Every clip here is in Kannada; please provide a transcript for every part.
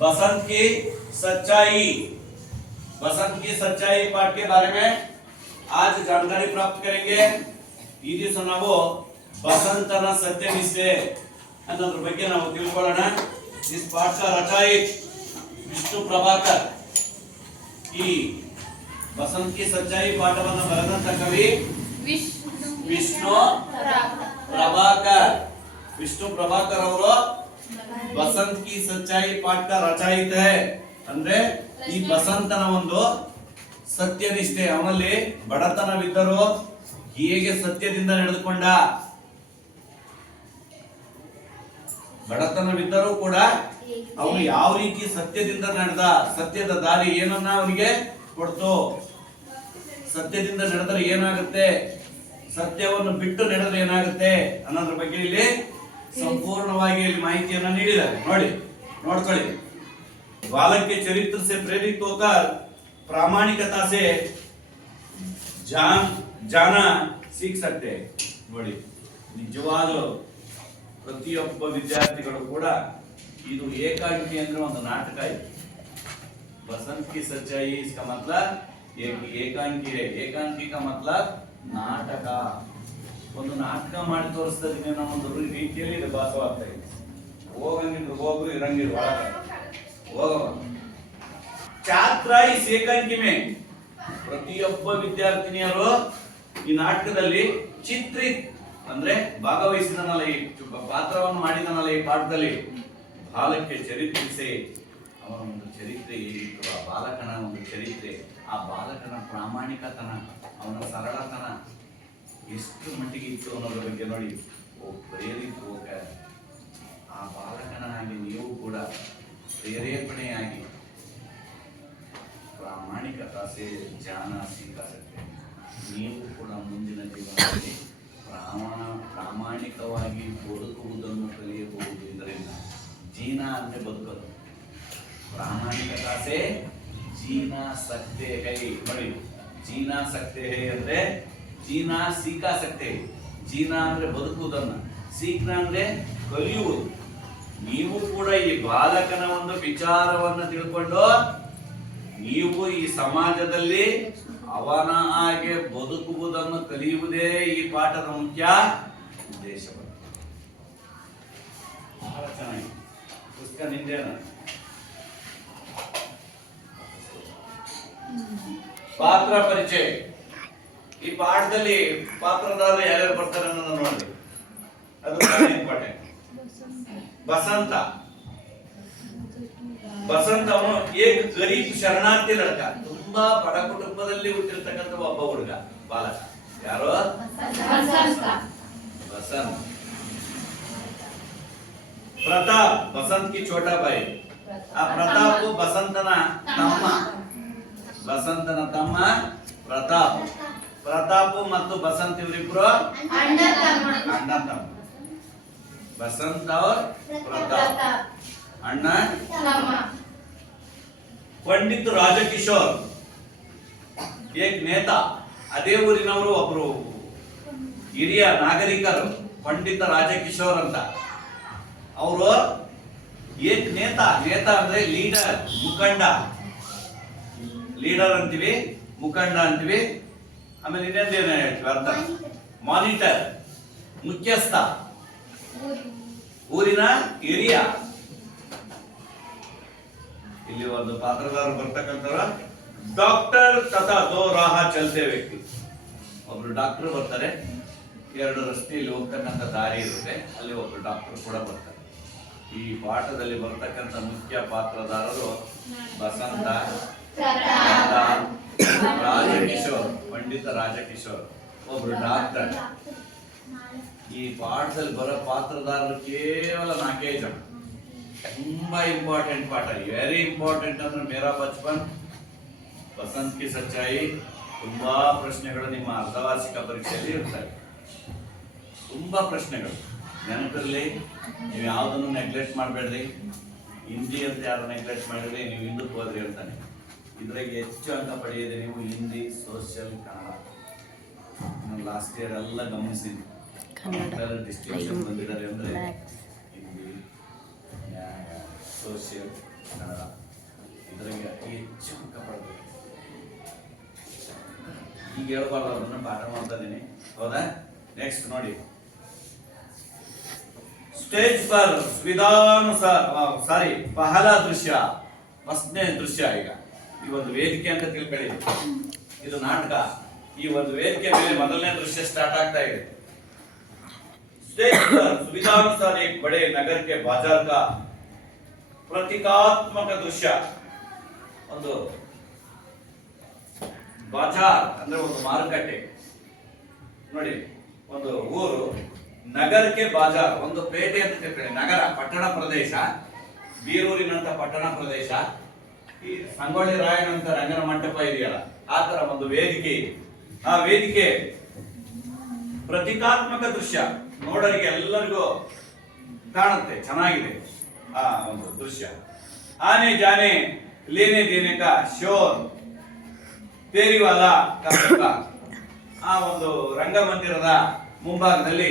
बसंत की सच्चाई, बसंत की सच्चाई पाठ के बारे में आज जानकारी प्राप्त करेंगे। ಈ ದಿವಸ ನಾವು ಬಸಂತನ ಸತ್ಯನಿಷ್ಠೆ ಅನ್ನೋದ್ರ ಬಗ್ಗೆ ನಾವು ತಿಳ್ಕೊಳ್ಳೋಣ। इस पाठ का रचयित विष्णु प्रभाकर। ಈ बसंत की सच्चाई ಪಾಠವನ್ನು ಬರೆದಂತ ಕವಿ ವಿಷ್ಣು ಪ್ರಭಾಕರ್। विष्णु प्रभाकर ಅವರು बसंत की सच्चाई पाठ का रचयित है। ಅಂದ್ರೆ ಈ ಬಸಂತನ ಒಂದು ಸತ್ಯನಿಷ್ಠೆ, ಅವನಲ್ಲಿ ಬಡತನವಿದ್ದರೂ ಹೇಗೆ ಸತ್ಯದಿಂದ ನಡೆದುಕೊಂಡ, ಬಡತನವಿದ್ದರೂ ಕೂಡ ಅವನು ಯಾವ ರೀತಿ ಸತ್ಯದಿಂದ ನಡೆದ, ಸತ್ಯದ ದಾರಿ ಏನನ್ನ ಅವನಿಗೆ ಕೊಡ್ತು, ಸತ್ಯದಿಂದ ನಡೆದರೆ ಏನಾಗುತ್ತೆ, ಸತ್ಯವನ್ನು ಬಿಟ್ಟು ನಡೆದರೆ ಏನಾಗುತ್ತೆ ಅನ್ನೋದ್ರ ಬಗ್ಗೆ ಇಲ್ಲಿ ಸಂಪೂರ್ಣವಾಗಿ ಇಲ್ಲಿ ಮಾಹಿತಿಯನ್ನು ನೀಡಿದ್ದಾರೆ। ನೋಡಿ, ನೋಡ್ಕೊಳ್ಳಿ। बालक के चरित्र से प्रेरित होकर प्रामाणिकता से जाना सीख सकते हैं। ನೋಡಿ, ನಿಜವಾದ ಪ್ರತಿಯೊಬ್ಬ ವಿದ್ಯಾರ್ಥಿಗಳು ಕೂಡ ಇದು ಏಕಾಂಗಿ ಅಂದ್ರೆ ಒಂದು ನಾಟಕ ಇದೆ। बसंत की सच्चाई इसका मतलब ಏಕಾಂಗಿ है। ಏಕಾಂಗಿ का मतलब ನಾಟಕ। ಒಂದು ನಾಟಕ ಮಾಡಿ ತೋರಿಸ್ತಾ ಇದೀನಿ ಅನ್ನೋ ಒಂದು ರೀತಿಯಲ್ಲಿ ಇದು ಭಾಸವಾಗ್ತಾ ಇದೆ। ಹೋಗಂಗಿದ್ರು ಹೋಗು, ಇರಂಗಿದ್ರು ಒಳಗೆ ಹೋಗವ। ಛಾತ್ರ इस ಏಕಾಂಗಿ में ಪ್ರತಿಯೊಬ್ಬ ವಿದ್ಯಾರ್ಥಿನಿಯರು ಈ ನಾಟಕದಲ್ಲಿ ಚಿತ್ರಿತ್ ಅಂದ್ರೆ ಭಾಗವಹಿಸಿದನಲ್ಲ, ಈ ಪಾತ್ರವನ್ನು ಮಾಡಿದನಲ್ಲ ಈ ಪಾಠದಲ್ಲಿ, ಬಾಲಕ್ಕೆ ಚರಿತ್ರಿಸಿ ಅವನ ಒಂದು ಚರಿತ್ರೆ ಏನಿತ್ತು, ಆ ಬಾಲಕನ ಒಂದು ಚರಿತ್ರೆ, ಆ ಬಾಲಕನ ಪ್ರಾಮಾಣಿಕತನ, ಅವನ ಸರಳತನ ಎಷ್ಟು ಮಟ್ಟಿಗೆ ಇತ್ತು ಅನ್ನೋದ್ರ ಬಗ್ಗೆ ನೋಡಿ ಪ್ರೇರಿತ ಹೋಗ ಆ ಬಾಲಕನಾಗಿ ನೀವು ಕೂಡ ಪ್ರೇರೇಪಣೆಯಾಗಿ ಪ್ರಾಮಾಣಿಕತಾ ಸೇ ಜಾನ ಸೀಖ ಸಕ್ತೆ। ನೀವು ಕೂಡ ಮುಂದಿನ ಜೀವನದಲ್ಲಿ ಪ್ರಾಮಾಣಿಕವಾಗಿ ಬದುಕುವುದನ್ನು ಕಲಿಯಬಹುದು। ಇದರಿಂದ ಜೀನಾ ಅಂದ್ರೆ ಬದುಕಲು, ಪ್ರಾಮಾಣಿಕತಾ ಸೇ ಜೀನಾ ಸಕ್ತೆ ಹೈ। ನೋಡಿ, ಜೀನಾ ಸಕ್ತೆ ಹೈ ಅಂದ್ರೆ ಜೀನಾ ಸೀಖಾ ಸಕ್ತೆ। ಜೀನಾ ಅಂದ್ರೆ ಬದುಕುವುದನ್ನ, ಸೀಖನಾ ಅಂದ್ರೆ ಕಲಿಯುವುದು। ನೀವು ಕೂಡ ಈ ಬಾಲಕನ ಒಂದು ವಿಚಾರವನ್ನು ತಿಳ್ಕೊಂಡು ನೀವು ಈ ಸಮಾಜದಲ್ಲಿ ಅವನ ಹಾಗೆ ಬದುಕುವುದನ್ನು ಕಲಿಯುವುದೇ ಈ ಪಾಠದ ಮುಖ್ಯ ಉದ್ದೇಶ। ಬಹಳ ಚೆನ್ನಾಗಿ ಪುಸ್ತಕ ನಿಂದೇನ ಪಾತ್ರ ಪರಿಚಯ। ಈ ಪಾಠದಲ್ಲಿ ಪಾತ್ರಧಾರರು ಯಾರ್ಯಾರು ಬರ್ತಾರೆ ಅನ್ನೋದನ್ನ ನೋಡಿ, ಅದು ಬಹಳ ಇಂಪಾರ್ಟೆಂಟ್। बसंत, बसंत ಅವನು ಏಕ ಗರೀಬ್ ಶರಣಾರ್ಥಿ ಲड़का, ತುಂಬಾ ಬಡ ಕುಟುಂಬದಲ್ಲಿ ಹುಟ್ಟಿರ್ತಕ್ಕಂಥ ಒಬ್ಬ ಹುಡುಗ ಬಾಲಕ। ಯಾರು? बसंत। प्रताप बसंत की छोटा भाई। ಆ ಪ್ರತಾಪ್ ಬಸಂತನ ತಮ್ಮ, ಬಸಂತನ ತಮ್ಮ ಪ್ರತಾಪ್। ಪ್ರತಾಪ್ ಮತ್ತು ಬಸಂತ ಇವರಿಬ್ರು ಅಣ್ಣ ತಮ್ಮ। बसंत और प्रताप अन्ना। पंडित राजकिशोर एक नेता, ಅದೇ ಊರಿನವರು ಒಬ್ಬರು ಹಿರಿಯ ನಾಗರಿಕರು, ಪಂಡಿತ ರಾಜಕಿಶೋರ್ ಅಂತ ಅವರು ಏಕ್ ನೇತಾ, ನೇತಾ ಅಂದ್ರೆ ಲೀಡರ್, ಮುಖಂಡ, ಲೀಡರ್ ಅಂತೀವಿ, ಮುಖಂಡ ಅಂತೀವಿ। ಆಮೇಲೆ ಇನ್ನೊಂದೇನು ಹೇಳ್ತೀವಿ ಅರ್ಥ, ಮಾನಿಟರ್, ಮುಖ್ಯಸ್ಥ, ಊರಿನ ಹಿರಿಯ। ಇಲ್ಲಿ ಒಂದು ಪಾತ್ರಧಾರ ಬರ್ತಕ್ಕಂಥವ್ರ ಡಾಕ್ಟರ್ ತಥಾ ದೋ ರಾಹ ಚಲ್ತೆ ವ್ಯಕ್ತಿ। ಒಬ್ರು ಡಾಕ್ಟರ್ ಬರ್ತಾರೆ, ಎರಡು ರಸ್ತೆಯಲ್ಲಿ ಹೋಗ್ತಕ್ಕಂಥ ದಾರಿ ಇರುತ್ತೆ, ಅಲ್ಲಿ ಒಬ್ರು ಡಾಕ್ಟರ್ ಕೂಡ ಬರ್ತಾರೆ। ಈ ಪಾಠದಲ್ಲಿ ಬರ್ತಕ್ಕಂಥ ಮುಖ್ಯ ಪಾತ್ರಧಾರರು ಬಸಂತ, ರಾಜಕಿಶೋರ್, ಪಂಡಿತ ರಾಜಕಿಶೋರ್, ಒಬ್ರು ಡಾಕ್ಟರ್। ಈ ಪಾಠದಲ್ಲಿ ಬರೋ ಪಾತ್ರಧಾರರು ಕೇವಲ 4 ಜನ। ತುಂಬಾ ಇಂಪಾರ್ಟೆಂಟ್ ಪಾಠ, ವೆರಿ ಇಂಪಾರ್ಟೆಂಟ್ ಅಂದ್ರೆ ಮೇರಾ ಬಚಪನ್, ಬಸಂತ್ ಕಿ ಸಚ್ಚಾಯಿ। ತುಂಬಾ ಪ್ರಶ್ನೆಗಳು ನಿಮ್ಮ ಅರ್ಧವಾರ್ಷಿಕ ಪರೀಕ್ಷೆಯಲ್ಲಿ ಇರ್ತವೆ, ತುಂಬಾ ಪ್ರಶ್ನೆಗಳು ನೆನಪಿರಲಿ। ನೀವು ಯಾವುದನ್ನು ನೆಗ್ಲೆಕ್ಟ್ ಮಾಡಬೇಡ್ರಿ। ಹಿಂದಿ ಅಂತ ಯಾರು ನೆಗ್ಲೆಕ್ಟ್ ಮಾಡಿದ್ರೆ ನೀವು ಹಿಂದಕ್ಕೆ ಹೋದ್ರಿ ಅಂತಾನೆ। ಇದ್ರಾಗೆ ಹೆಚ್ಚು ಅಂಕ ಪಡೆಯಿದೆ ನೀವು Hindi, social, Kannada. Last year ಎಲ್ಲ ಗಮನಿಸಿದ್ವಿ, ಡಿಸ್ಟಿಂಕ್ಷನ್ ಬಂದಿದ್ದಾರೆ ಅಂದ್ರೆ ಹಿಂದಿ, ಸೋಷಿಯಲ್ ಕನ್ನಡ ಇದರಿಗೆ ಅತಿ ಹೆಚ್ಚು ಅಂಕ ಪಡೆದು ಈಗ ಹೇಳ್ಬಾರ್ದು ಅದನ್ನ ಪಾಠ ಮಾಡ್ತಾ ಇದ್ದೀನಿ. ಹೌದಾ? ನೆಕ್ಸ್ಟ್ ನೋಡಿ, ಸ್ಟೇಜ್ ಪರ್ ಸಾರಿ ಪಹಲಾ ದೃಶ್ಯ, ಫಸ್ಟ್ನೇ ದೃಶ್ಯ. ಈಗ ಈ ಒಂದು ವೇದಿಕೆ ಅಂತ ತಿಳ್ಕೊಳ್ಳಿ, ಇದು ನಾಟಕ. ಈ ಒಂದು ವೇದಿಕೆ ಮೇಲೆ ಮೊದಲನೇ ದೃಶ್ಯ ಸ್ಟಾರ್ಟ್ ಆಗ್ತಾ ಇದೆ. स्टेज पर सुविधानुसार एक बड़े नगर के बाजार का प्रतीकात्मक दृश्य. ಒಂದು ಬಾಜಾರ್ ಅಂದ್ರೆ ಒಂದು ಮಾರುಕಟ್ಟೆ ನೋಡಿ, ಒಂದು ಊರು, ನಗರಕ್ಕೆ ಬಾಜಾರ್, ಒಂದು ಪೇಟೆ ಅಂತ ತಿಳ್ಕೊಳ್ಳಿ. ನಗರ ಪಟ್ಟಣ ಪ್ರದೇಶ, ಬೀರೂರಿನಂತ ಪಟ್ಟಣ ಪ್ರದೇಶ, ಈ ಸಂಗೊಳ್ಳಿ ರಾಯನಂತ ರಂಗನ ಮಂಟಪ ಇದೆಯಲ್ಲ, ಆ ತರ ಒಂದು ವೇದಿಕೆ. ಆ ವೇದಿಕೆ ಪ್ರತೀಕಾತ್ಮಕ ದೃಶ್ಯ, ನೋಡರಿಗೆ ಎಲ್ಲರಿಗೂ ಕಾಣುತ್ತೆ, ಚೆನ್ನಾಗಿದೆ ಆ ಒಂದು ದೃಶ್ಯ. ಆನೆ ಜಾನೆ ಲೇನೆ ದೇನೆ ಕಾ ಶೋರ್ ತೇರಿವಾಲ ಕರ್ನಾಟಕ. ಆ ಒಂದು ರಂಗಮಂದಿರದ ಮುಂಭಾಗದಲ್ಲಿ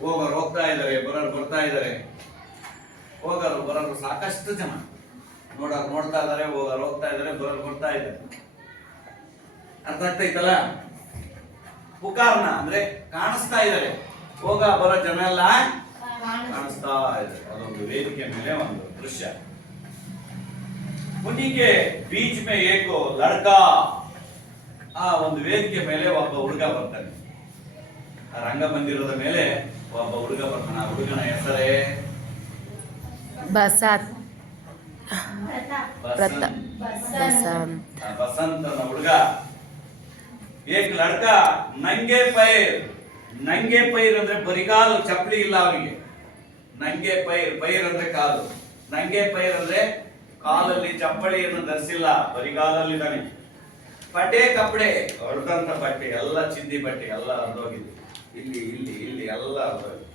ಹೋಗೋರು ಹೋಗ್ತಾ ಇದ್ದಾರೆ, ಬರೋರು ಬರ್ತಾ ಇದ್ದಾರೆ. ಹೋಗೋರು ಬರೋರು ಸಾಕಷ್ಟು ಜನ, ನೋಡೋರು ನೋಡ್ತಾ ಇದ್ದಾರೆ, ಹೋಗೋರು ಹೋಗ್ತಾ ಇದ್ದಾರೆ, ಬರೋರು ಬರ್ತಾ ಇದ್ದಾರೆ. ಅರ್ಥ ಆಗ್ತೈತಲ್ಲ? ಪುಕಾರ್ನ ಅಂದ್ರೆ ಕಾಣಿಸ್ತಾ ಇದ್ದಾರೆ, ಹೋಗ ಬರೋ ಜನ ಎಲ್ಲ ಕಾಣಿಸ್ತಾ ಇದ್ದಾರೆ. ಅದೊಂದು ವೇದಿಕೆ ಮೇಲೆ ಒಂದು ದೃಶ್ಯ. ಉನ್ನಿಗೆ ಬೀಚ್ ಮೇ ಏಕೋ ಲಡ್ಕಾ. ಆ ಒಂದು ವೇದಿಕೆ ಮೇಲೆ ಒಬ್ಬ ಹುಡುಗ ಬರ್ತಾನೆ. ಆ ರಂಗಮಂದಿರದ ಮೇಲೆ ಒಬ್ಬ ಹುಡುಗ ಬರ್ತಾನೆ. ಆ ಹುಡುಗನ ಹೆಸರೇ ಬಸಂತ್. ಬಸಂತ್ ಅನ್ನೋ ಹುಡುಗ. ಏಕ್ ಲಡ್ಕ ನಂಗೆ ಪೈರ್. ನಂಗೆ ಪೈರ್ ಅಂದ್ರೆ ಬರಿಗಾಲು, ಚಪ್ಪಲಿ ಇಲ್ಲ ಅವನಿಗೆ. ನಂಗೆ ಪೈರ್ ಅಂದ್ರೆ ಕಾಲು. ನಂಗೆ ಪೈರ್ ಅಂದ್ರೆ ಕಾಲಲ್ಲಿ ಚಪ್ಪಲಿಯನ್ನು ಧರಿಸಿಲ್ಲ, ಬರಿಗಾಲಲ್ಲಿದ್ದಾನೆ. ಬಟ್ಟೆ ಕಪ್ಪಡೆ, ಹೊರದಂತ ಬಟ್ಟೆ ಎಲ್ಲ, ಚಿಂದಿ ಬಟ್ಟೆ ಎಲ್ಲ ಹರಿದೋಗಿದೆ. ಇಲ್ಲಿ ಇಲ್ಲಿ ಇಲ್ಲಿ ಎಲ್ಲ ಹರಿದೋಗಿದೆ.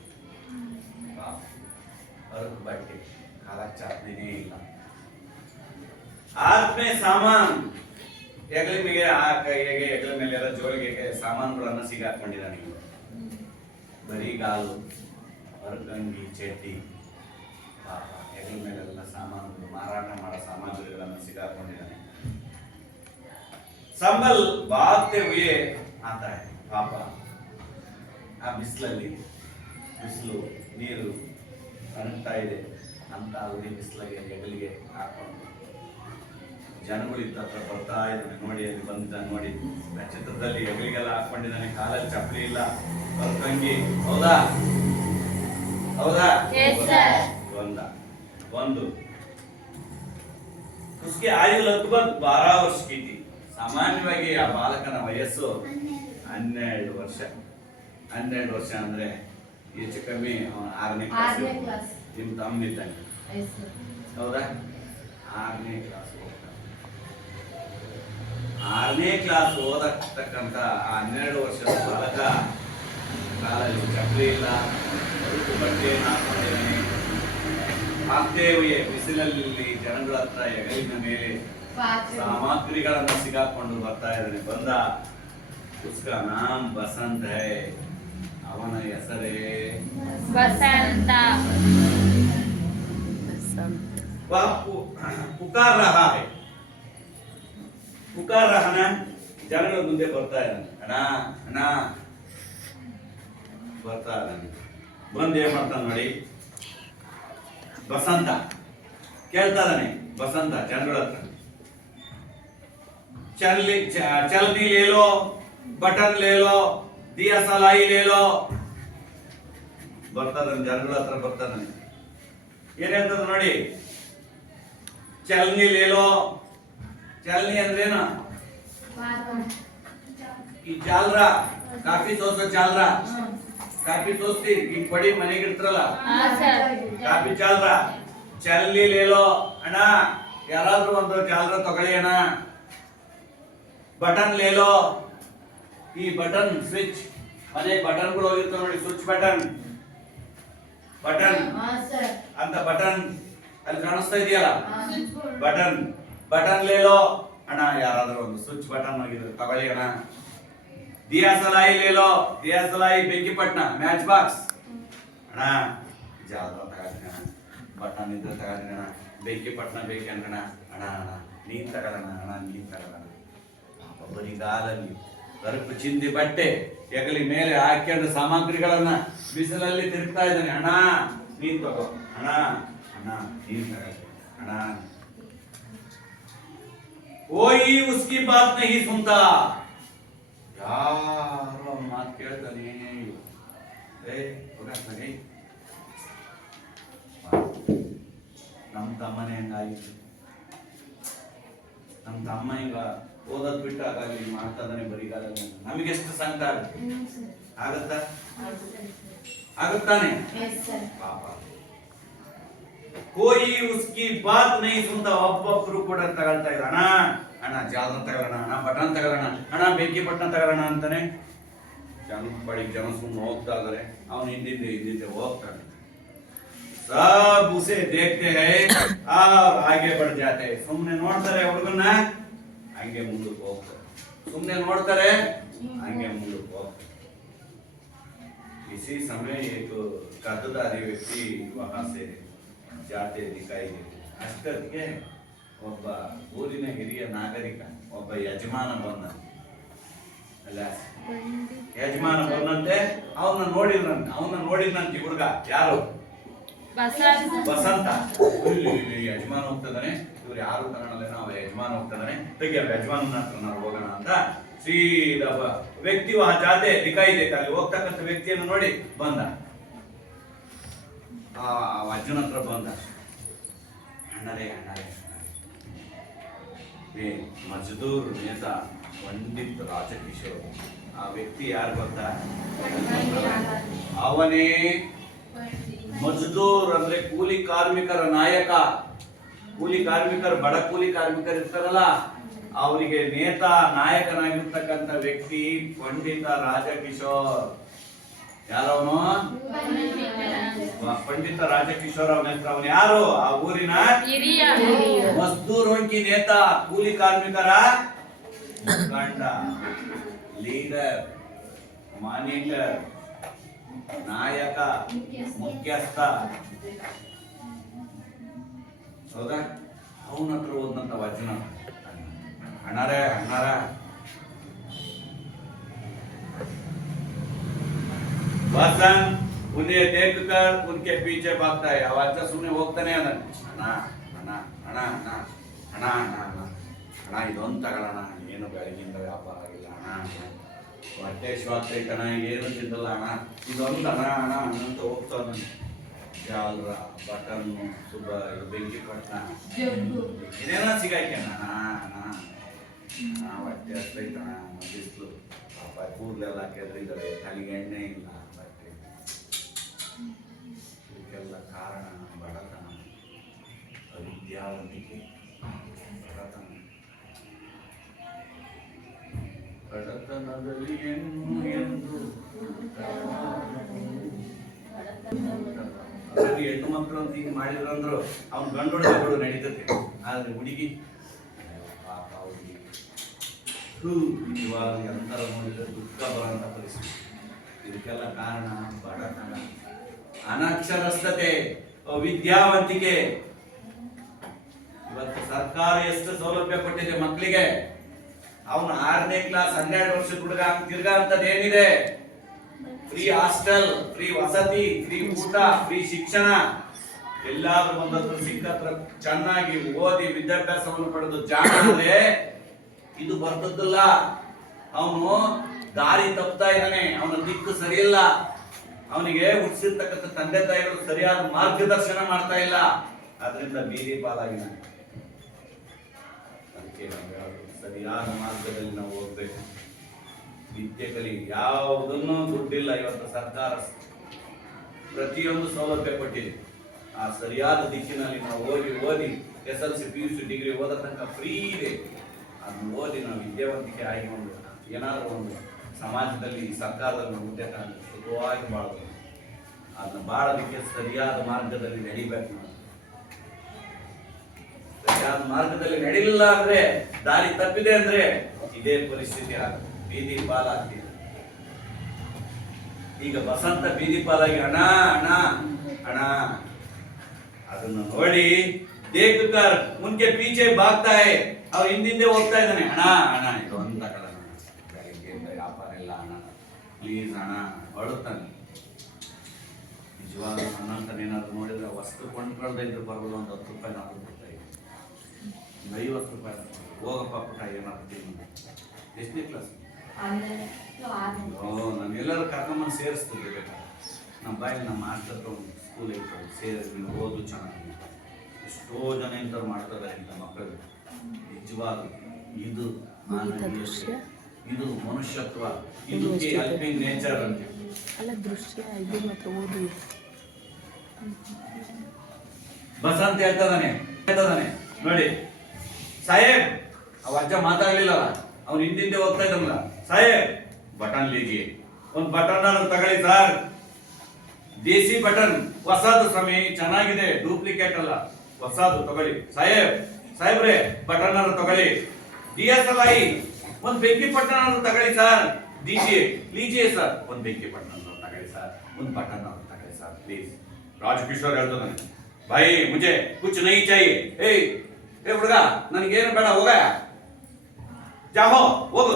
ಹರಿದ ಬಟ್ಟೆ, ಕಾಲ ಚಾಪ್ಲಿನೇ ಇಲ್ಲ. ಆದ್ಮೇ ಸಾಮಾನ್, ಹೆಗಲ ಮೇಲೆ, ಆ ಕೈಗೆ ಹೆಗಲ ಮೇಲೆ ಎಲ್ಲ ಜೋಳಿಗೆ ಸಾಮಾನುಗಳನ್ನ ಸಿಗಾಕೊಂಡಿದ್ದಾನೆ. ಬರಿಗಾಲು, ಹೊರಗಂಗಿ, ಚಡ್ಡಿ, ಹೆಗಲ ಮೇಲೆಲ್ಲ ಸಾಮಾನುಗಳು, ಮಾರಾಟ ಮಾಡೋ ಸಾಮಗ್ರಿಗಳನ್ನು ಸಿಗಾಕೊಂಡಿದ್ದಾನೆ. ಸಂಬಲ್ ಬಾಗ್ತೆ ಹುಯೆ ಆತ ಪಾಪ. ಆ ಬಿಸಿಲಲ್ಲಿ, ಬಿಸಿಲು ನೀರು ಅಣಗ್ತಾ ಇದೆ ಅಂತ ಹುಡಿ ಬಿಸಿಲಿಗೆ ಹೆಗಲಿಗೆ ಹಾಕೊಂಡು ಜನಗಳು ಇತ್ತ ಹತ್ರ ಬರ್ತಾ ಇದ್ದಾನೆ. ನೋಡಿ, ಅಲ್ಲಿ ಬಂದ ನೋಡಿ, ಚಿತ್ರದಲ್ಲಿ ಹೆಗಲಿಗೆಲ್ಲ ಹಾಕೊಂಡಿದ್ದಾನೆ, ಕಾಲಲ್ಲಿ ಚಪ್ಪಲಿ ಇಲ್ಲ, ಬರ್ಕಂಗಿ. ಹೌದಾ? ಹೌದಾ? ಒಂದು उसकी आयु लगभग 12 ವರ್ಷ की थी. ಸಾಮಾನ್ಯವಾಗಿ ಆ ಬಾಲಕನ ವಯಸ್ಸು 12 ವರ್ಷ. 12 ವರ್ಷ ಅಂದ್ರೆ ಹೆಚ್ಚು ಕಮ್ಮಿ 6ನೇ ಕ್ಲಾಸ್. ನಿಮ್ ತಮ್ಮ ಇದ್ದಾನೆ. ಹೌದಾ? 6ನೇ ಕ್ಲಾಸ್. 6ನೇ ಕ್ಲಾಸ್ ಓದತಕ್ಕಂತ ಆ 12 ವರ್ಷದ ಬಾಲಕ ಕಾಲಲ್ಲಿ ಚಪ್ಪಲಿ ಇಲ್ಲ, ಬಟ್ಟೆಯನ್ನು ಹಾಕೊಂಡಿದ್ದಾನೆ. ಆಗ್ತೇವೆ ಬಿಸಿಲಲ್ಲಿ ಜನಗಳ ಹತ್ರ ಹೆಗಲಿನ ಮೇಲೆ ಸಾಮಗ್ರಿಗಳನ್ನು ಸಿಗಾಕೊಂಡು ಬರ್ತಾ ಇದ್ದಾನೆ. ಬಂದ ಉಸ್ಕ ನಾಮ್ ಬಸಂತ್ ಹೈ, ಅವನ ಹೆಸರೇ ಬಸಂತ. ಪುಕಾರ್ ರಹಾ ಹೈ. ಪುಕಾರ್ ರಹನ ಜನಗಳ ಮುಂದೆ ಬರ್ತಾ ಇದ್ದಾನೆ. ಅಣ್ಣ ಅಣ್ಣ ಬರ್ತಾ ಇದ್ದಾನೆ. ಬಂದು ಏನ್ ಮಾಡ್ತಾನೆ ನೋಡಿ, ಬಸಂತ ಕೇಳ್ತಾ ಇದ್ದಾನೆ. ಬಸಂತ ಜನಗಳ ಹತ್ರ चलनी ले लो, बटन ले लो, दिया सलाई ले लो. ಬರ್ತಾನೆ ಜನಗಳ ಹತ್ರ ಬರ್ತಾನೆ. ಏನಂತದ ನೋಡಿ, ಚಲನಿ ಲೇಲೋ. ಚಲನಿ ಅಂದ್ರೇನು? ಈ ಜಾಲ್ರ, ಕಾಫಿ ತೋರ್ಸೋ ಜಾಲ್ರ. ಕಾಫಿ ತೋರಿಸ್ತಿ ಈ ಪಡಿ ಮನೆಗೆ ಇಡ್ತಾರಲ್ಲ, ಕಾಫಿ ಜಾಲ್ರ. ಚಲನಿ ಲೇಲೋ ಅಣ್ಣ, ಯಾರಾದ್ರೂ ಒಂದು ಜಾಲ್ರ ತಗೊಳ್ಳಿ ಅಣ್ಣ. ಬಟನ್ ಲೇಲೋ, ಈ ಬಟನ್ ಸ್ವಿಚ್, ಮನೆ ಬಟನ್ಗಳು ಹೋಗಿರ್ತಾವ ನೋಡಿ, ಸ್ವಿಚ್ ಬಟನ್, ಬಟನ್ ಅಂತ ಬಟನ್ ಅಲ್ಲಿ ಕಾಣಿಸ್ತಾ ಇದೆಯಲ್ಲ, ಬಟನ್. ಬಟನ್ ಲೇಲೋ ಅಣ್ಣ, ಯಾರಾದ್ರೂ ಒಂದು ಸ್ವಿಚ್ ಬಟನ್ ಹೋಗಿದ್ರೆ ತಗೊಳ್ಳಿ ಅಣ್ಣ. ದಿಯಾ ಸಲಾಯಿ ಲೇಲೋ. ದಿಯಾ ಸಲಾಯಿ ಬೆಂಕಿ ಪಟ್ನ, ಮ್ಯಾಚ್ ಬಾಕ್ಸ್ ಅಣ್ಣ, ಜಾಲ ತಗೊಳ್ಳಿ ಅಣ್ಣ. ಬಟನ್ ಇದ್ರೆ ತಗೊಂಡ್ರಣ, ಬೆಂಕಿ ಪಟ್ಟಣ ಬೇಕಂದ್ರಣ, ಅಣ್ಣ ಅಣ್ಣ ನೀನ್ ತಗೊಳ್ಳೋಣ, ಅಣ್ಣ ನೀನ್ ತಗೊಳ್ಳೋಣ. ಬರಿಗಾಲಲ್ಲಿ ಕರುಪು ಚಿಂದಿ ಬಟ್ಟೆ ಹೆಗಲಿ ಮೇಲೆ ಹಾಕೊಂಡು ಸಾಮಗ್ರಿಗಳನ್ನ ಬಿಸಿಲಲ್ಲಿ ತಿರುಗ್ತಾ ಇದ್ದಾನೆ. ಅಣ್ಣ ನೀನ್ ತಗೋ, ಅಣ್ಣ ಅಣ್ಣ ನೀನ್ ತಗೋ, ಅಣ್ಣ. कोई उसकी बात नहीं सुनता. ಯಾರು ಮಾತು ಕೇಳ್ತಾನೆ ನಮ್ಮ ತಮ್ಮನೇ ಹಂಗಾಗಿತ್ತು. ನಮ್ಮ ತಮ್ಮ ಈಗ ಓದೋದ್ ಬಿಟ್ಟಾಗಲಿ ಮಾಡ್ತಾನೆ ಬರಿಗಾಲಲ್ಲಿ. ನಮಗೆಷ್ಟು ಸಂಕಟ ಆಗುತ್ತಾ? ಆಗುತ್ತಾನೆ ಪಾಪ. कोई उसकी बात नहीं सुनता. ಒಬ್ಬೊಬ್ರು ಕೂಡ ತಗೊಳ್ತಾ ಇದ್ರು. ಅಣ್ಣ ಅಣ್ಣ ಜಾಲನ್ ತಗೊಳ್ಳೋಣ, ಅಣ್ಣ ಬಟನ್ ತಗೊಳ್ಳೋಣ, ಅಣ್ಣ ಬೆಂಕಿ ಪಟ್ಟಣ ತಗೊಳ್ಳೋಣ ಅಂತಾನೆ. ಜನ ಸುಮ್ಮನೆ ಹೋಗ್ತಾ ಇದಾರೆ. ಅವನು ಹಿಂದಿಂದೆ ಹೋಗ್ತಾನೆ. सब उसे देखते हैं और आगे बढ़ जाते हैं. ಸುಮ್ಮನೆ ನೋಡ್ತಾರೆ ಹುಡುಗನ್ನ, ಹಂಗೆ ಮುಂದಕ್ಕೆ ಹೋಗ್ತಾರೆ. ಸುಮ್ಮನೆ ನೋಡ್ತಾರೆ, ಹಂಗೆ ಮುಂದಕ್ಕೆ ಹೋಗ್ತಾರೆ. इसी समय एक कद्दारी व्यक्ति वहां से ಜಾತೆ ದಿಕ್ಕಾಯಿಗೆ. ಅಷ್ಟೊತ್ತಿಗೆ ಒಬ್ಬ ಊರಿನ ಹಿರಿಯ ನಾಗರಿಕ, ಒಬ್ಬ ಯಜಮಾನ ಬಂದ. ಅಲ್ಲ ಯಜಮಾನ ಬಂದಂತೆ ಅವನ್ನ ನೋಡಿದ್ರಂತೆ ಹುಡುಗ. ಯಾರು? ವಸಂತ. ಯಜಮಾನ ಹೋಗ್ತದಾನೆ, ಇವ್ರು ಯಾರು ತಗೊಳಲ್ಲ, ನಾವು ಯಜಮಾನ ಹೋಗ್ತದಾನೆ, ತೆಗಿಯ ಯಜಮಾನ ಹತ್ರ ನಾವು ಹೋಗೋಣ ಅಂತ ಸೀದಾ ವ್ಯಕ್ತಿ ಜಾತೆ ದಿಕ್ಕಾಯಿ ಇದೆ ಅಲ್ಲಿ ಹೋಗ್ತಕ್ಕಂಥ ವ್ಯಕ್ತಿಯನ್ನು ನೋಡಿ ಬಂದ. ಅಜ್ಜನ ಹತ್ರ ಬಂದ. ಅಣ್ಣರೇ ಮಜದೂರ್ ನೇತಾ ಪಂಡಿತ್ ರಾಜಕಿಶೋರ್. ಆ ವ್ಯಕ್ತಿ ಯಾರು ಗೊತ್ತಾ? ಅವನೇ ಮಜದೂರ್ ಅಂದ್ರೆ ಕೂಲಿ ಕಾರ್ಮಿಕರ ನಾಯಕ. ಕೂಲಿ ಕಾರ್ಮಿಕರು, ಬಡ ಕೂಲಿ ಕಾರ್ಮಿಕರು ಇರ್ತಾರಲ್ಲ, ಅವರಿಗೆ ನೇತಾ ನಾಯಕನಾಗಿರ್ತಕ್ಕಂಥ ವ್ಯಕ್ತಿ ಪಂಡಿತ ರಾಜಕಿಶೋರ್. ಯಾರವನು? ಪಂಡಿತ ರಾಜಕಿಶೋರ್. ಅವನ ಹೆಸರು. ಅವನು ಯಾರು? ಆ ಊರಿನ ಮಜ್ದೂರ್ ಕಿ ನೇತಾ, ಕೂಲಿ ಕಾರ್ಮಿಕರ ಮುಖಂಡ, ಲೀಡರ್, ಮಾನಿಟರ್, ನಾಯಕ, ಮುಖ್ಯಸ್ಥ. ಹೌದಾ? ಅವನ ಹತ್ರ ಹೋದಂತ ವಚನ. ಅಣ್ಣಾರ वसंत उन्हें देखकर उनके पीछे भागता है. आवाज सुनने ಹೋಗ್ತಾನೆ ಅದನ್ನ. ಅಣ್ಣ ಇದೊಂದು ತಗೊಳ್ಳೋಣ, ಏನು ಬೆಳಗಿಂದ ವ್ಯಾಪಾರ ಆಗಿಲ್ಲ ಅಣ್ಣ, ಹೊಟ್ಟೆ ಶ್ವಾಸ ಐತಣ್ಣ, ಏನು ತಿಂದಲ್ಲ ಅಣ್ಣ, ಇದೊಂದು ಅಣ್ಣ ಅಂತ ಹೋಗ್ತಾನೆ. ಜಾಲ್ರ, ಬಟನ್ನು, ಸುಬ್ಬ, ಬೆಂಕಿ ಪಟ್ಟಣ ಇದೇನ ಸಿಗಾಯ್ಕಣ್ಣ. ಹೊಟ್ಟೆ ಹಸ್ತೈತಣ್ಣ, ಬಿಸಿಲು ಪಾಪ, ಕೂದಲೆಲ್ಲ ಕೆದರಿದ್ದಾರೆ, ತಲೆಗೆ ಎಣ್ಣೆ ಇಲ್ಲ, ಬಟ್ಟೆ. ಇದಕ್ಕೆಲ್ಲ ಕಾರಣ ಬಡತನ, ಅವಿದ್ಯಾವಂತಿಕೆ. ಬಡತನದಲ್ಲಿ ಎಂದು ಹೆಣ್ಣು ಮಕ್ಕಳು ಅಂತ ಹಿಂಗೆ ಮಾಡಿದ್ರಂದ್ರು ಅವ್ನ ಗಂಡು ಹುಡುಗಗಳು ನಡೀತದೆ. ಆದ್ರೆ ಹುಡುಗಿ ಪಾಪ, ಹುಡುಗಿ ಇವಾಗ ಎಂತರ ನೋಡಿದ್ರೆ ದುಃಖ ಬರುವಂತ ಪರಿಸ್ಥಿತಿ. ಇದಕ್ಕೆಲ್ಲ ಕಾರಣ ಬಡತನ, ಅನಕ್ಷರಸ್ಥತೆ, ವಿದ್ಯಾವಂತಿಕೆ. ಇವತ್ತು ಸರ್ಕಾರ ಎಷ್ಟು ಸೌಲಭ್ಯ ಕೊಟ್ಟಿದೆ ಮಕ್ಕಳಿಗೆ. ಅವನು 6ನೇ ಕ್ಲಾಸ್ 12 ವರ್ಷದ ಹುಡುಗ ತಿರ್ಗಾ ಅಂತದ್ ಏನಿದೆ? ಫ್ರೀ ಹಾಸ್ಟೆಲ್, ಫ್ರೀ ವಸತಿ, ಫ್ರೀ ಊಟ, ಫ್ರೀ ಶಿಕ್ಷಣ. ಎಲ್ಲಾದ್ರೂ ಒಂದತ್ರ ಸಿಕ್ಕತ್ರ ಚೆನ್ನಾಗಿ ಓದಿ ವಿದ್ಯಾಭ್ಯಾಸವನ್ನು ಪಡೆದು ಜಾಣೆ. ಇದು ಬರ್ತದಲ್ಲ, ಅವನು ದಾರಿ ತಪ್ತಾ ಇದ್ದಾನೆ, ಅವನ ದಿಕ್ಕು ಸರಿಯಿಲ್ಲ. ಅವನಿಗೆ ಹುಟ್ಟಿಸಿರ್ತಕ್ಕಂಥ ತಂದೆ ತಾಯಿಗಳು ಸರಿಯಾದ ಮಾರ್ಗದರ್ಶನ ಮಾಡ್ತಾ ಇಲ್ಲ. ಅದರಿಂದ ಬೀದಿ ಪಾಲಾಗಿನ. ಅದಕ್ಕೆ ಸರಿಯಾದ ಮಾರ್ಗದಲ್ಲಿ ನಾವು ಹೋಗ್ಬೇಕು. ವಿದ್ಯೆ ಕಲಿ, ಯಾವುದನ್ನು ದುಡ್ಡಿಲ್ಲ. ಇವತ್ತು ಸರ್ಕಾರ ಪ್ರತಿಯೊಂದು ಸೌಲಭ್ಯ ಕೊಟ್ಟಿದೆ. ಆ ಸರಿಯಾದ ದಿಕ್ಕಿನಲ್ಲಿ ನಾವು ಓದಿ SLC PUC ಡಿಗ್ರಿ ಓದೋ ತನಕ ಫ್ರೀ ಇದೆ. ಅದನ್ನು ಓದಿ ನಾವು ವಿದ್ಯಾವಂತಿಕೆ ಆಗಿ ಏನಾದರೂ ಒಂದು ಸಮಾಜದಲ್ಲಿ, ಸರ್ಕಾರದಲ್ಲಿ ಹುದ್ದೆ ಕಾಣಿ ಸುಖವಾಗಿ ಬಾಳಬೇಕು. ಅದನ್ನ ಬಾಳೋದಕ್ಕೆ ಸರಿಯಾದ ಮಾರ್ಗದಲ್ಲಿ ನಡಿಬೇಕು. ನಾವು ಸರಿಯಾದ ಮಾರ್ಗದಲ್ಲಿ ನಡಿಲಿಲ್ಲ ಅಂದ್ರೆ, ದಾರಿ ತಪ್ಪಿದೆ ಅಂದ್ರೆ ಇದೇ ಪರಿಸ್ಥಿತಿ ಆಗುತ್ತೆ, ಬೀದಿ ಪಾಲಾಗ್ತಿದೆ. ಈಗ ವಸಂತ ಬೀದಿ ಪಾಲಾಗಿ ಅಣ್ಣ ಅದನ್ನು ನೋಡಿ ದೇಖಕರ್ ಉನ್ಕೆ ಪೀಚೆ ಭಾಗ್ತಾ ಹೈ ಅವ್ರು ಹಿಂದಿಂದೆ ಹೋಗ್ತಾ ಇದ್ದಾನೆ. ಅಣ್ಣ ಅಣ್ಣ ಇದು ಒಂದು ತಗೊಳ್ಳೋಣ, ಬೆಳಗ್ಗೆಯಿಂದ ವ್ಯಾಪಾರ ಇಲ್ಲ ಅಣ್ಣ, ಪ್ಲೀಸ್ ಅಣ್ಣ ಅಳುತ್ತಾನೆ. ನಿಜವಾದ ಅಣ್ಣಂತಾನೆ ಏನಾದ್ರು ನೋಡಿದ್ರೆ ವಸ್ತು ಕೊಂಡ್ಕೊಳ್ದೆ ಇದ್ರು ಬರೋದು ಒಂದು 10 ರೂಪಾಯಿ 40 ರೂಪಾಯಿ 50 ರೂಪಾಯಿ ಹೋಗಪ್ಪ ಪುಟ್ಟ ಏನಾದ್ರು ಎಷ್ಟನೇ ಕ್ಲಾಸ್? ನಾನು ಎಲ್ಲರೂ ಕರ್ಕೊಂಬಂದು ಸೇರಿಸ್ತಿದ್ದೆ ಬೇಕಾದ್ರೆ. ನಮ್ಮ ಬಾಯಲ್ಲಿ ನಮ್ಮ ಮಾಸ್ಟರ್ ಸ್ಕೂಲ್ ಐತೆ, ಸೇರಿಸಿ ನೀವು ಓದು ಚೆನ್ನಾಗಿ. ಎಷ್ಟೋ ಜನ ಇಂಥವ್ರು ಮಾಡ್ತಾರೆ ಇಂಥ ಮಕ್ಕಳು. ನಿಜವಾದ ಇದು ಮಾನವೀಯತೆ, ಇದು ಮನುಷ್ಯತ್ವ, ಇದಕ್ಕೆ ಹೆಲ್ಪಿಂಗ್ ನೇಚರ್ ಅಂತ. ಅಲ್ಲ ದೃಶ್ಯ ಇದು ಮಾತ್ರ ಓದು. ಬಸಂತ ಹೇಳ್ತದಾನೆ ನೋಡಿ ಸಾಹೇಬ್, ಅವ ಅಜ್ಜ ಮಾತಾಡ್ಲಿಲ್ಲಲ್ಲ, ಅವ್ನು ಹಿಂದಿಂದೆ ಹೋಗ್ತಾ ಇದ್ದಲ್ಲ. ಸಾಹೇಬ್ ಬಟನ್ ಲೀಜಿಯೇ, ಒಂದು ಬಟನ್ ತಗೊಳ್ಳಿ ಸರ್, ದೇಸಿ ಬಟನ್, ಹೊಸದು ಸಮಯ ಚೆನ್ನಾಗಿದೆ, ಡೂಪ್ಲಿಕೇಟ್ ಅಲ್ಲ, ಹೊಸದು ತಗೊಳ್ಳಿ. ಸಾಹೇಬ್ರೆ ಬಟನ್ ತಗೊಳ್ಳಿ. DSLI ಒಂದು ಬೆಂಕಿ ಪಟ್ಟಣ ತಗೊಳ್ಳಿ ಸರ್. ಲೀಜಿಯೇ ಸರ್, ಒಂದು ಬೆಂಕಿ ಪಟ್ಟಣ ತಗೊಳ್ಳಿ ಸರ್, ಒಂದು ಬಟನ್ ತಗೊಳ್ಳಿ ಸರ್ ಪ್ಲೀಸ್. ರಾಜಕಿಶೋರ್ ಹೇಳ್ತಾನೆ, ಭಾಯಿ ಮುझे कुछ नहीं चाहिए. ಏ ಹುಡುಗ ನನಗೇನು ಬೇಡ, ಹೋಗ ಜಾಹೋ ಹೋಗು,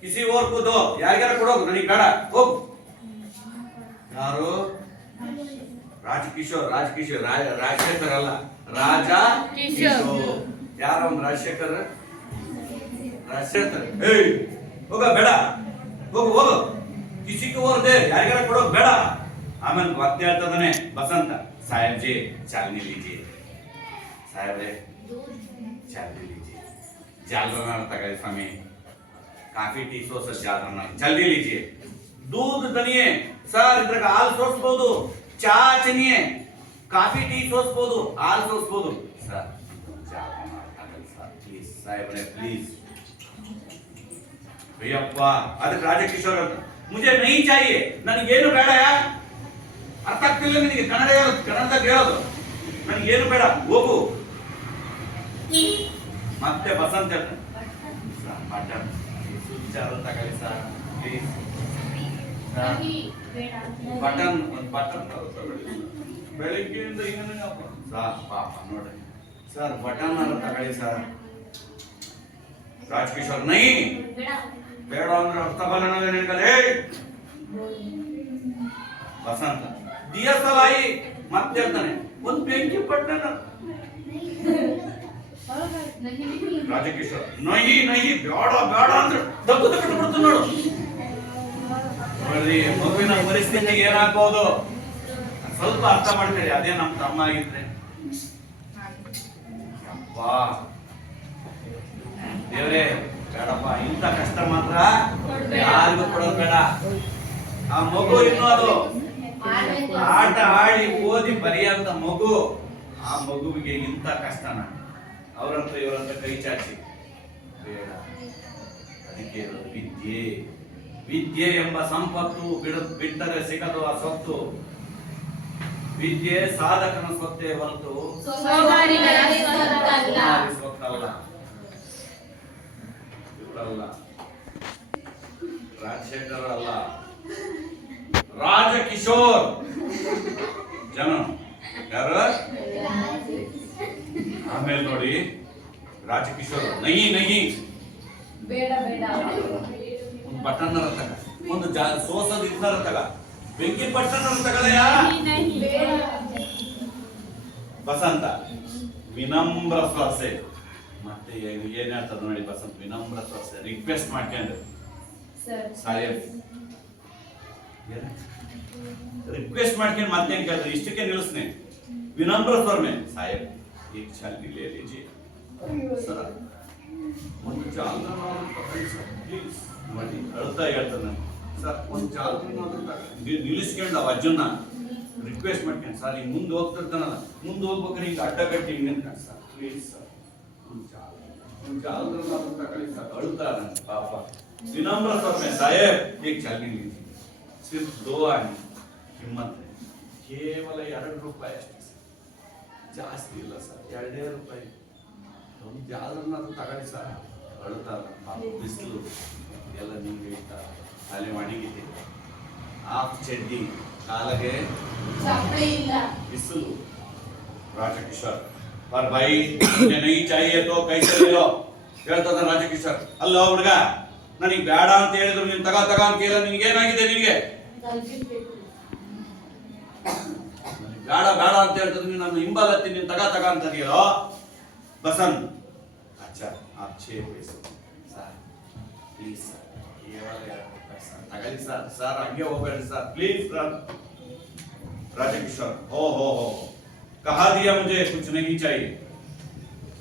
ಕಿಸಿ ಓರ್ ಕೂದೋ, ಯಾರಿಗಾರ ಕೊಡೋಗು, ನನಗೆ ಬೇಡ ಹೋಗು. ಯಾರು? ರಾಜಕಿಶೋರ್ ರಾಜಶೇಖರ್ ಅಲ್ಲ, ರಾಜ ಕಿಶೋರ್. ಯಾರು ಅವ್ನು? ರಾಜಶೇಖರ್. ಹೋಗ ಬೇಡ, ಹೋಗು ಕಿಸಿಗೆ ಓರ್ದೆ, ಯಾರಿಗಾರ ಕೊಡೋದು ಬೇಡ. ಆಮೇಲೆ ಮತ್ತೆ ಹೇಳ್ತದಾನೆ ಬಸಂತ, ಸಾಹೇಬ್ ಜಿ ಚಾಲನೆ ಲೀಜಿಯೇ, ಸಾಹೇಬ್ರೆ ಚಾಲನೆ ಲೀಜಿಯೇ, ಜಾಲರನ್ನ ತಗೊಳ್ಳಿ ಸ್ವಾಮಿ, ಕಾಫಿ ಟೀ ಸೋಸ ಜಾಲರನ್ನ ಜಲ್ದಿ ಲೀಜಿಯೇ. दूध दनिये सर, ಇದ್ರಾಗ ಹಾಲು ಸೋಸಬಹುದು, ಚಾ ಚನಿಯೇ, ಕಾಫಿ ಟೀ ಸೋಸಬಹುದು, ಹಾಲು ಸೋಸಬಹುದು ಸರ್. ಜಾಲರನ್ನ ತಗೊಳ್ಳಿ ಸರ್ ಪ್ಲೀಸ್, ಸಾಹೇಬ್ರೆ ಪ್ಲೀಸ್. ಅಯ್ಯಪ್ಪ, ಅದಕ್ಕೆ ರಾಜಕಿಶೋರ್ ಅಂತ, ಮುझे नहीं चाहिए, ನನಗೇನು ಬೇಡ. ಅರ್ಥ ಆಗ್ತಿಲ್ಲ ನಿನಗೆ ಕನ್ನಡದಾಗ ಹೇಳೋದು, ನನಗೇನು ಬೇಡ ಹೋಗು. ಮತ್ತೆ ಬಸಂತ ಬಟನ್ ತಗೊಳ್ಳಿ ಸರ್ ಪ್ಲೀಸ್. ಬಟನ್ ಬೆಳಿಗ್ಗೆಯಿಂದ ಪಾಪ ನೋಡ್ರಿ ಸರ್, ಬಟನ್ ತಗೊಳ್ಳಿ ಸರ್. ರಾಜಕಿಶೋರ್ ನೈ ಬೇಡ ಅಂದ್ರೆ ಅರ್ಥ ಬಲ್ಲ ನಿನಗಲೇ. ಬಸಂತ DSLI ಮತ್ತೆ ಹೇಳ್ತಾನೆ, ಒಂದು ಬೆಂಕಿ ಪಟ್ಟಣ. ರಾಜಕಿಶೋರ್ ನಹಿ ಬೇಡ ಅಂದ್ರೆ ದಗ್ಗು ಬಿಡ್ತು ನೋಡು. ನೋಡ್ರಿ ಮಗುವಿನ ಪರಿಸ್ಥಿತಿಗೆ ಏನಾಗ್ಬೋದು ಸ್ವಲ್ಪ ಅರ್ಥ ಮಾಡ್ತೀರಿ. ಅದೇ ನಮ್ಮ ತಮ್ಮ ಆಗಿದ್ರೆ ಅಪ್ಪಾ ದೇವ್ರೇ ಬೇಡಪ್ಪ, ಇಂಥ ಕಷ್ಟ ಮಾತ್ರ ಯಾರಿಗೂ ಕೊಡೋದು ಬೇಡ. ಆ ಮಗು ಇನ್ನು ಅದು ಆಟ ಆಡಿ ಓದಿ ಬರೆಯಂತ ಮಗು, ಆ ಮಗುವಿಗೆ ಇಂಥ ಕಷ್ಟನ ಅವರಂತ ಇವರಂತ ಕೈ ಚಾಚಿ ಬೇಡ. ಅದಕ್ಕೆ ವಿದ್ಯೆ ಎಂಬ ಸಂಪತ್ತು ಬಿಟ್ಟರೆ ಸಿಗದು ಆ ಸೊತ್ತು. ವಿದ್ಯೆ ಸಾಧಕನ ಸೊತ್ತೆ ಹೊರತು ಸೊತ್ತಲ್ಲ. ಇವರಲ್ಲ, ರಾಜಶೇಖರ್ ಅಲ್ಲ, ರಾಜಕಿಶೋರ್ ಜನ ಯಾರು? ಆಮೇಲೆ ನೋಡಿ ರಾಜಕಿಶೋರ್ ನಹಿ ಬೇಡ ಒಂದು ಬಟನ್ ತಗ, ಒಂದು ಸೋಸದ ಇದ್ದಾರ ತಗ, ಬೆಂಕಿ ಬಟನ್ ತಗಲಯ್ಯ. ಬಸಂತ ವಿನಮ್ರ ಸ್ವರಸೆ, ಮತ್ತೆ ಏನ್ ಹೇಳ್ತದ ನೋಡಿ ಬಸಂತ, ವಿನಮ್ರ ಸ್ವರಸೆ ರಿಕ್ವೆಸ್ಟ್ ಮಾಡ್ಕೊಂಡ್ರೆ ಸಾಹೇಬ್ ರಿಕ್ವೆಸ್ಟ್ ಮಾಡ್ಕೊಂಡು ಮತ್ತೆ ಏನ್ ಕೇಳಿದ್ರೆ ಇಷ್ಟಕ್ಕೆ ನಿಲ್ಲಿಸ್ನೆ. ವಿನಮ್ರ ಸ್ವರ में साहेब एक छलनी ले लीजिए सर, ಒಂದು ಜಾಲನ ಪ್ಲೀಸ್ ಮಾಡಿ ಅಳ್ತಾ ಹೇಳ್ತಾನೆ ಸರ್, ಒಂದು ಜಾಲನ ನಿಲ್ಲಿಸ್ಕೊಂಡು ಅವ ಅಜ್ಜನ್ನ ರಿಕ್ವೆಸ್ಟ್ ಮಾಡ್ಕೊಂಡು, ಸರ್ ಈಗ ಮುಂದೆ ಹೋಗ್ತಿರ್ತಾನಲ್ಲ, ಮುಂದೆ ಹೋಗ್ಬೇಕಾದ್ರೆ ಈಗ ಅಡ್ಡಗಟ್ಟಿ ಹಿಂಗೆ ನಿಂತ್ಕೊಂಡು ಸರ್ ಪ್ಲೀಸ್ ಸರ್ ಒಂದು ಜಾಲನ ತಗೊಳ್ಳಿ ಸರ್. ಅಳ್ತಾರ ಪಾಪ. ವಿನಮ್ರ ಸ್ವರ में साहेब एक छलनी लीजिए, सिर्फ 2 आने ಕಿಮ್ಮತ್ ಕೇವಲ 2 ರೂಪಾಯಿ ಅಷ್ಟೇ, ಜಾಸ್ತಿ ಇಲ್ಲ ಸರ್, 2 ರೂಪಾಯಿ. ಒಂದು ಜಾಲರನ್ನ ತಗೊಳ್ಳಿ ಸರ್. ಅಳುತ್ತಾರ ಪಾಪ. ಬಿಸಿಲು ಎಲ್ಲ ನಿಂಗೆ ತಲೆ ಒಣಗಿದೆ, ಹಾಫ್ ಚಡ್ಡಿ, ಕಾಲಗೆ ಬಿಸಿಲು, राजकिशोर और भाई मुझे नहीं चाहिए तो कैसे ले लो ಹೇಳ್ತದ ರಾಜಕಿಶೋರ್. ಅಲ್ಲ ಹುಡುಗ ನನಗೆ ಬೇಡ ಅಂತ ಹೇಳಿದ್ರು ನೀನು ತಗ ಅಂತ ಕೇಳ ನಿನಗೆ ಏನಾಗಿದೆ ನಿನಗೆ ಬೇಡ ಅಂತ ಹೇಳ್ತದ ನೀನು ನನ್ನ ಹಿಂಬಾಲತ್ತಿ ನೀನು ತಗ ಅಂತ ಹೇಳೋ ಬಸಂತ್. अच्छा आप 6 पैसे ಸರ್ ಪ್ಲೀಸ್ ಸರ್ ತಗಲಿ ಸರ್ ಹಂಗೆ ಹೋಗಬೇಡಿ ಸರ್ ಪ್ಲೀಸ್ ಸರ್. राजकिशोर हो कहा दिया मुझे कुछ नहीं चाहिए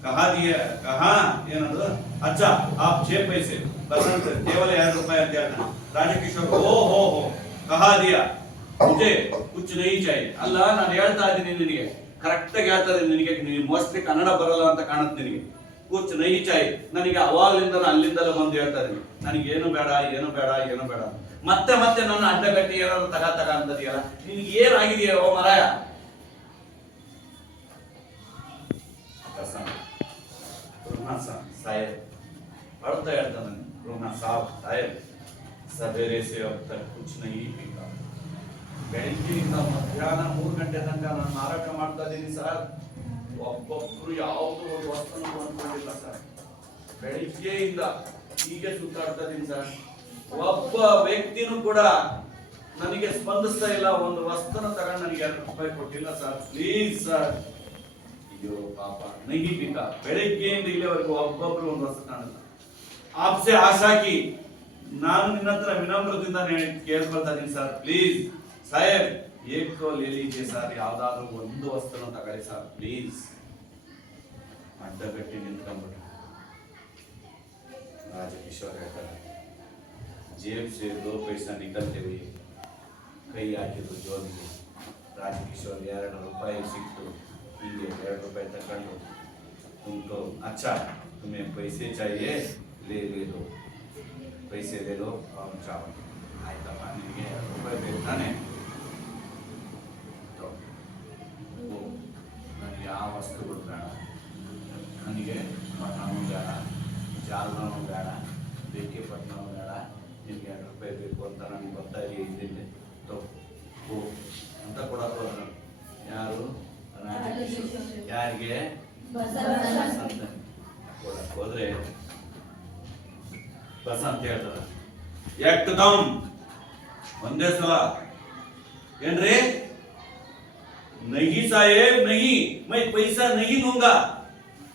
कहा दिया कहा ಏನದು अच्छा आप 6 पैसे बसंत केवल 2 रुपए ಅಂತ ಹೇಳ್ತಾನೆ. राजकिशोर हो कहा दिया मुझे कुछ नहीं चाहिए. ಅಲ್ಲ ನಾನು ಹೇಳ್ತಾ ಇದ್ದೀನಿ ನಿನಗೆ ಕರೆಕ್ಟ್ ಆಗಿ ಹೇಳ್ತಾ ಇದ್ದೀನಿ ನಿನಗೆ ನೀನು ಮೋಸ್ಟ್ಲಿ ಕನ್ನಡ ಬರಲ್ಲ ಅಂತ ಕಾಣುತ್ತೆ ನಿನಗೆ. ಕುಚ್ ನೈ ಚಾಯ್ ನನಗೆ ಅವಾಗಲಿಂದ ಅಲ್ಲಿಂದಲೇ ಬಂದು ಹೇಳ್ತಾ ಇದ್ದೀನಿ ನನಗೆ ಏನು ಬೇಡ ಮತ್ತೆ ನನ್ನ ಅಡ್ಡಗಟ್ಟಿ ಏನಾದ್ರು ತಗ ಅಂತದೀಯಲ್ಲ ನಿನಗೆ ಏನಾಗಿದೆಯೋ ಮರಾಯ. साहेब पढ़ता रहता मैं रोना साहब साहेब सवेरे से अब तक कुछ नहीं पीता ಬೆಳಗ್ಗೆಯಿಂದ ಮಧ್ಯಾಹ್ನ 3 ಗಂಟೆ ತನಕ ನಾನು ಮಾರಾಟ ಮಾಡ್ತಾ ಇದ್ದೀನಿ ಸರ್. ಒಬ್ಬೊಬ್ರು ಯಾವುದು ಒಂದು ವಸ್ತುವನ್ನು ಕೊಂಡ್ಕೊಂಡಿಲ್ಲ ಸರ್. ಬೆಳಗ್ಗೆಯಿಂದ ಹೀಗೆ ಸುತ್ತಾಡ್ತಾ ಇದ್ದೀನಿ ಸರ್. ಒಬ್ಬ ವ್ಯಕ್ತಿನೂ ಕೂಡ ನನಗೆ ಸ್ಪಂದಿಸ್ತಾ ಇಲ್ಲ. ಒಂದು ವಸ್ತುನ ತಗೊಂಡು ನನಗೆ 2 ರೂಪಾಯಿ ಕೊಟ್ಟಿಲ್ಲ ಸರ್. Please sir. ಅಯ್ಯೋ ಪಾಪ ನಹಿ ಬಿಕಾ. ಬೆಳಗ್ಗೆಯಿಂದ ಇಲ್ಲಿವರೆಗೂ ಒಬ್ಬೊಬ್ರು ಒಂದು ವಸ್ತು ಕಾಣಲ್ಲ. ಆಪ್ಸೆ ಆಶಾಕಿ ನಾನು ನಿನ್ನ ಹತ್ರ ವಿನಮ್ರದಿಂದ ಕೇಳ್ಕೊಳ್ತಾ ಇದ್ದೀನಿ ಸರ್. ಪ್ಲೀಸ್ ಸಾಹೇಬ್ ಏಕ್ ತೋ ಲೇ ಲೀಜಿಯೇ ಸರ್. ಯಾವ್ದಾದ್ರು ಒಂದು ವಸ್ತುನ ತಗೊಳ್ಳಿ ಸರ್ ಪ್ಲೀಸ್. ಅಡ್ಡಗಟ್ಟಿ ನಿಂತ್ಕೊಂಡ್ಬಿಟ್ಟು राजकिशोर कहता है जेब से 2 पैसा निकलते हुए कई आके तो जोड़ दिए. राजकिशोर 2 रुपए सिक्तु ಹೀಗೆ 2 रुपए तक तुमको अच्छा तुम्हें पैसे चाहिए ले लो पैसे ले लो और जाओ. ಆಯ್ತಪ್ಪ ನಿನಗೆ 2 ರೂಪಾಯಿ ಬೇಕು ತಾನೆ ನನಗೆ ಯಾವ ವಸ್ತುಗಳು ಬೇಡ. ನನಗೆ ಪಟ್ಟಣವೂ ಬೇಡ ಜಾಲನೂ ಬೇಡ ಬೇಕೆ ಪಟ್ಟಣವೂ ಬೇಡ. ನಿನಗೆ 2 ರೂಪಾಯಿ ಬೇಕು ಅಂತ ನನಗೆ ಗೊತ್ತಾಗಿ ಇದ್ದೀನಿ ಅಂತ ಕೊಡೋದು. ಯಾರು ಯಾರಿಗೆ ಕೊಡಕ್ ಹೋದ್ರೆ ಬಸಂತ ಹೇಳ್ತಾರ ಎಕ್ದಮ್ ಒಂದೇ ಸಲ ಏನ್ರಿ ನಹಿ ಸಾಹೇಬ್ ನಹಿ ಮೈ ಪೈಸಾ ನಹಿ ಲೂಂಗಾ.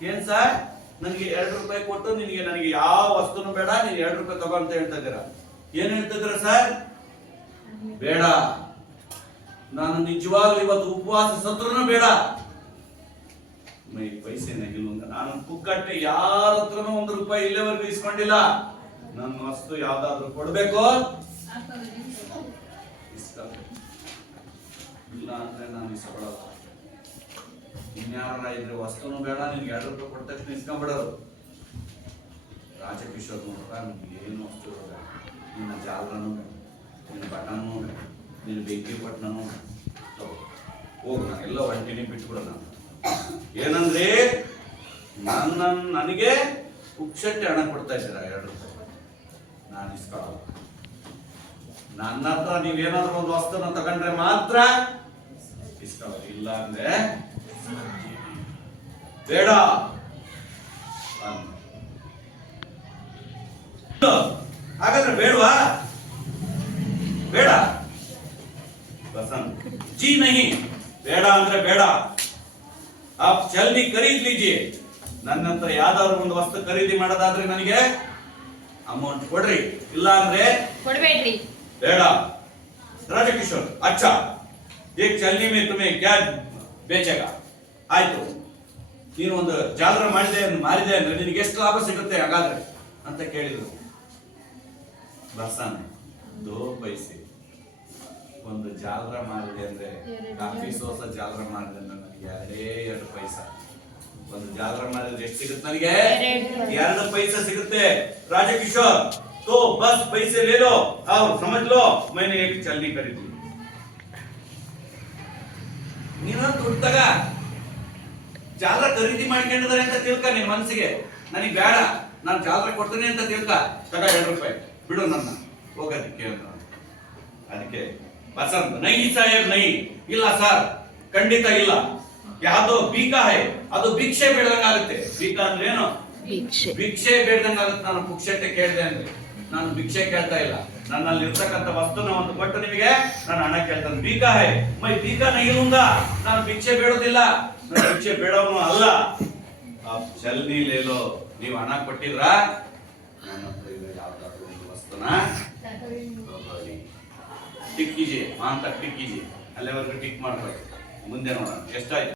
ಏನ್ ಸರ್ ನನಗೆ 2 ರೂಪಾಯಿ ಕೊಟ್ಟು ನನಗೆ ಯಾವ ವಸ್ತುನು ಬೇಡ ನೀನು 2 ರೂಪಾಯಿ ತಗೋ ಅಂತ ಹೇಳ್ತಾ ಇದ್ದೀರಾ. ಏನ್ ಹೇಳ್ತಿದ್ರ ಸರ್? ಬೇಡ ನಾನು ನಿಜವಾಗ್ಲೂ ಇವತ್ತು ಉಪವಾಸ ಸತ್ರನು ಬೇಡ. ಮೈ ಪೈಸೆ ನಹಿ ಲೂಂಗಾ. ನಾನು ಪುಕ್ಕಟ್ಟೆ ಯಾರ ಹತ್ರನೂ 1 ರೂಪಾಯಿ ಇಲ್ಲಿವರೆಗೂ ಇಸ್ಕೊಂಡಿಲ್ಲ. ನನ್ನ ವಸ್ತು ಯಾವ್ದಾದ್ರು ಕೊಡ್ಬೇಕು ಇಲ್ಲ ಅಂದ್ರೆ ನಾನು ಇಸ್ಕೊಳ್ಳಲ್ಲ. ಇನ್ಯಾರ ಇದ್ರೆ ವಸ್ತುನು ಬೇಡ ನಿನ್ಗೆ 2 ರೂಪಾಯಿ ಕೊಟ್ಟ ತಕ್ಷಣ ಇಸ್ಕೊಂಡ್ಬಿಡೋರು. ರಾಜಕಿಶೋರ್ ನೋಡ್ರ ನಿಮ್ಗೆ ಏನು ವಸ್ತು ಬೇಡ. ನಿನ್ನ ಜಾಲರನೂ ಬೇಡ, ನಿನ್ನ ಬಟನ್ನೂ ಬೇಡ, ನಿನ್ನ ಬೆಂಕಿ ಪಟ್ಟಣನೂ ಹೋಗು. ನಾನೆಲ್ಲ ಒಂಟಿನಿ ಬಿಟ್ಬಿಡೋಣ. ಏನಂದ್ರೆ ನನಗೆ ಪುಕ್ಷಟ್ಟೆ ಹಣ ಕೊಡ್ತಾ ಇದ್ದೀರಾ 2 ರೂಪಾಯಿ. ನಾನು ಇಸ್ಕೊಳ್ಳಲ್ಲ. ನನ್ನ ಹತ್ರ ನೀವೇನಾದ್ರೂ ಒಂದು ವಸ್ತುನ ತಗೊಂಡ್ರೆ ಮಾತ್ರ ಇಸ್ಕೊಳ್ಳೋದು. ಇಲ್ಲ ಅಂದ್ರೆ ಬೇಡ. ಹಾಗಾದ್ರೆ ಬೇಡವಾ? ಬೇಡ बसंत जी नहीं. ಬೇಡ ಅಂದ್ರೆ ಬೇಡ. आप जल्दी खरीद लीजिए. ನನ್ನ ಹತ್ರ ಯಾವ್ದಾದ್ರು ಒಂದು ವಸ್ತು ಖರೀದಿ ಮಾಡೋದಾದ್ರೆ ನನಗೆ ಅಮೌಂಟ್ ಕೊಡ್ರಿ. ಇಲ್ಲ ಅಂದ್ರೆ ಕೊಡ್ಬೇಡ್ರಿ. ಬೇಡ. राजकिशोर अच्छा एक चलनी में तुम्हें क्या बेचेगा. ಆಯ್ತು ನೀನು ಒಂದು ಜಾಲರ ಮಾರಿದೆ ಅಂದ್ರೆ ನಿನಗೆ ಎಷ್ಟು ಲಾಭ ಸಿಗುತ್ತೆ ಹಾಗಾದ್ರೆ ಅಂತ ಕೇಳಿದ್ರು. ಬಸನ್ 2 पैसे ಒಂದು ಜಾಲರ ಮಾರಿದೆ ಅಂದ್ರೆ ಕಾಫಿ ಸೋಸ ಜಾಲರ ಮಾರಿದೆ ಅಂದ್ರೆ ನನಗೆ 2 पैसा. ಒಂದು ಜಾಲರ ಮಾರಿದ್ರೆ ಎಷ್ಟು ಸಿಗುತ್ತೆ ನನಗೆ? 2 पैसा ಸಿಗುತ್ತೆ. राजकिशोर तो बस पैसे ले लो और समझ लो मैंने एक चलनी खरीद ली. ನೀನು ದುಡ್ಡು ತಗ. ಜಾಲರ ಖರೀದಿ ಮಾಡ್ಕೊಂಡಿದ್ದಾರೆ ಅಂತ ತಿಳ್ಕ ನಿನ್ ಮನಸ್ಸಿಗೆ. ನನಗೆ ಬೇಡ, ನಾನು ಜಾಲರ ಕೊಡ್ತೀನಿ ಅಂತ ತಿಳ್ಕ. ತಗ 2 ರೂಪಾಯಿ ಬಿಡು ನನ್ನ ಹೋಗೋದಕ್ಕೆ ಅಂತ. ಅದಕ್ಕೆ ಬಸಂತ್ ನಹಿ ಸಾಹೇಬ್ ನಹಿ. ಇಲ್ಲ ಸರ್ ಖಂಡಿತ ಇಲ್ಲ. ಯಾವ್ದೋ ಬೀಕ ಹೈ, ಅದು ಭಿಕ್ಷೆ ಬೇಡದಂಗಾಗುತ್ತೆ. ಬೀಕ ಅಂದ್ರೆ ಏನು? ಭಿಕ್ಷೆ. ಭಿಕ್ಷೆ ಬೇಡದಂಗಾಗುತ್ತೆ. ನಾನು ಪುಕ್ಷಟ್ಟೆ ಕೇಳಿದೆ ಅಂದ್ರೆ ನಾನು ಭಿಕ್ಷೆ ಕೇಳ್ತಾ ಇಲ್ಲ. ನನ್ನಲ್ಲಿ ಇರ್ತಕ್ಕಂಥ ವಸ್ತುನ ಒಂದು ಕೊಟ್ಟು ನಿಮಗೆ ನಾನು ಹಣ ಕೇಳ್ತಾನೆ. ಬೀಕ ಹೈ ಮೈ ಬೀಕ ನೈಲುಂಗ, ನಾನು ಭಿಕ್ಷೆ ಬೇಡೋದಿಲ್ಲ, ನಾನು ಭಿಕ್ಷೆ ಬೇಡವನು ಅಲ್ಲ. ಚಲ್ನಿ ಲೇಲೋ, ನೀವು ಹಣ ಕೊಟ್ಟಿದ್ರಾ? ನನ್ನ ಹತ್ರ ಇರೋ ಯಾವ್ದಾದ್ರು ಒಂದು ವಸ್ತುನ ಟಿಕ್ ಕೀಜಿ ಅಂತ ಟಿಕ್ ಕೀಜಿ, ಅಲ್ಲಿವರೆಗೂ ಟಿಕ್ ಮಾಡ್ಬೇಕು. ಮುಂದೆ ನೋಡೋಣ ಎಷ್ಟಾಯ್ತು.